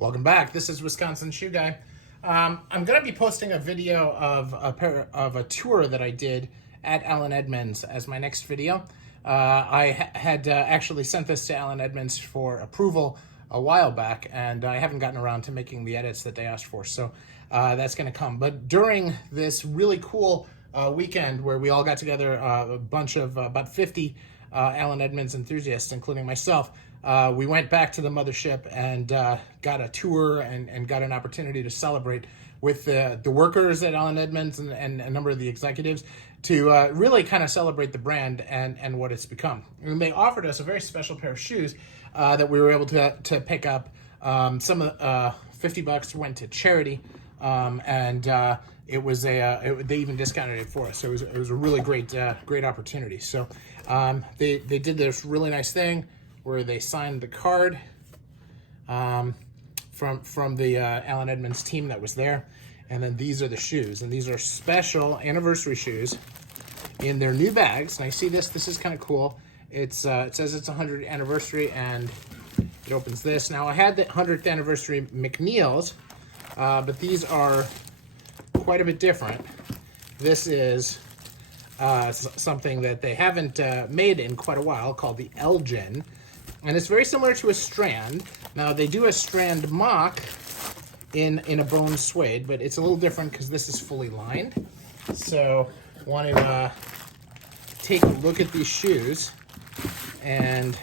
Welcome back. This is Wisconsin Shoe Guy. I'm going to be posting a video of a tour that I did at Alan Edmonds as my next video. I had actually sent this to Alan Edmonds for approval a while back, and I haven't gotten around to making the edits that they asked for, so that's going to come. But during this really cool weekend where we all got together, a bunch of about 50 Alan Edmonds enthusiasts, including myself, we went back to the mothership and got a tour and got an opportunity to celebrate with the workers at Alan Edmonds and a number of the executives to really kind of celebrate the brand and what it's become. And they offered us a very special pair of shoes that we were able to pick up. Some of $50 went to charity, and it was they even discounted it for us. So it was a really great opportunity. So they did this really nice thing where they signed the card from the Alan Edmonds team that was there. And then these are the shoes. And these are special anniversary shoes in their new bags. And I see this is kind of cool. It says it's 100th anniversary, and it opens this. Now, I had the 100th anniversary McNeil's, but these are quite a bit different. This is something that they haven't made in quite a while, called the Elgin. And it's very similar to a Strand. Now, they do a Strand mock in a bone suede, but it's a little different because this is fully lined. So, want to take a look at these shoes and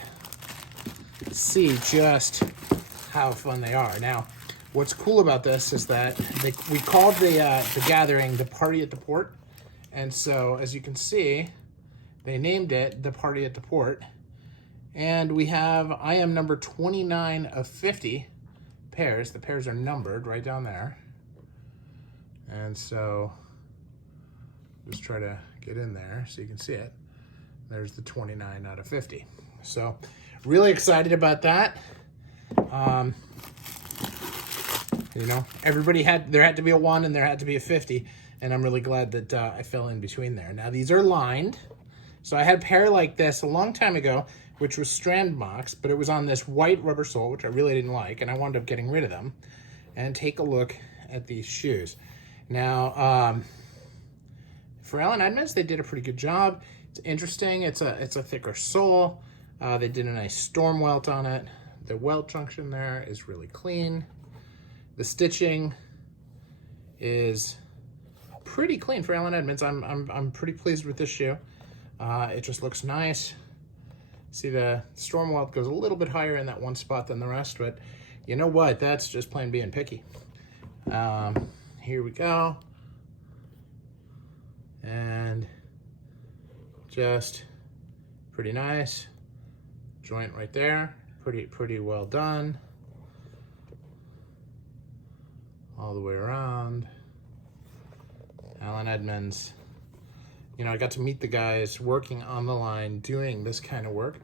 see just how fun they are. Now, what's cool about this is that we called the gathering the Party at the Port. And so, as you can see, they named it the Party at the Port. And we have, I am number 29 of 50 pairs. The pairs are numbered right down there. And so, just try to get in there so you can see it. There's the 29 out of 50. So, really excited about that. You know, there had to be a 1 and there had to be a 50. And I'm really glad that I fell in between there. Now, these are lined. So I had a pair like this a long time ago, which was Strand mocks, but it was on this white rubber sole, which I really didn't like, and I wound up getting rid of them. And take a look at these shoes. Now, for Alan Edmonds, they did a pretty good job. It's interesting. It's a thicker sole. They did a nice storm welt on it. The welt junction there is really clean. The stitching is pretty clean for Alan Edmonds. I'm pretty pleased with this shoe. It just looks nice. See, the storm welt goes a little bit higher in that one spot than the rest, but you know what? That's just plain being picky. Here we go. And just pretty nice. Joint right there. Pretty well done. All the way around. Alan Edmonds. You know, I got to meet the guys working on the line doing this kind of work,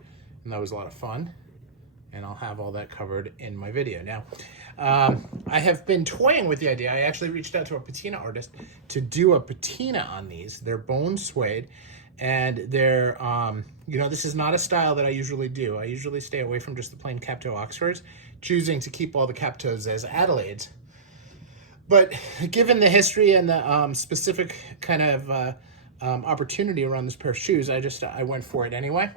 and that was a lot of fun. And I'll have all that covered in my video. Now, I have been toying with the idea. I actually reached out to a patina artist to do a patina on these. They're bone suede, and they're, you know, this is not a style that I usually do. I usually stay away from just the plain cap-toe Oxfords, choosing to keep all the cap-toes as Adelaides. But given the history and the specific kind of opportunity around this pair of shoes, I went for it anyway.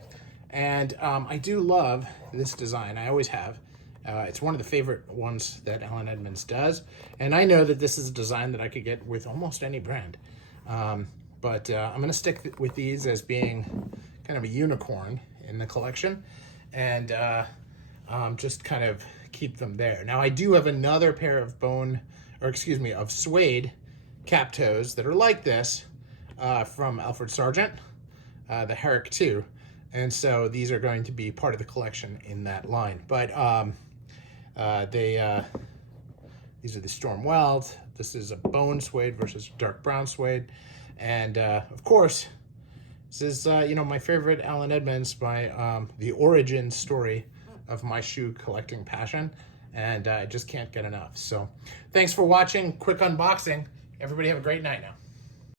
And I do love this design. I always have. It's one of the favorite ones that Alan Edmonds does. And I know that this is a design that I could get with almost any brand. But I'm going to stick with these as being kind of a unicorn in the collection. And just kind of keep them there. Now, I do have another pair of of suede cap toes that are like this. From Alfred Sargent, the Herrick 2. And so these are going to be part of the collection in that line. But these are the storm welt. This is a bone suede versus dark brown suede. And of course, this is you know, my favorite Alan Edmonds, the origin story of my shoe collecting passion. And I just can't get enough. So thanks for watching. Quick unboxing. Everybody have a great night now.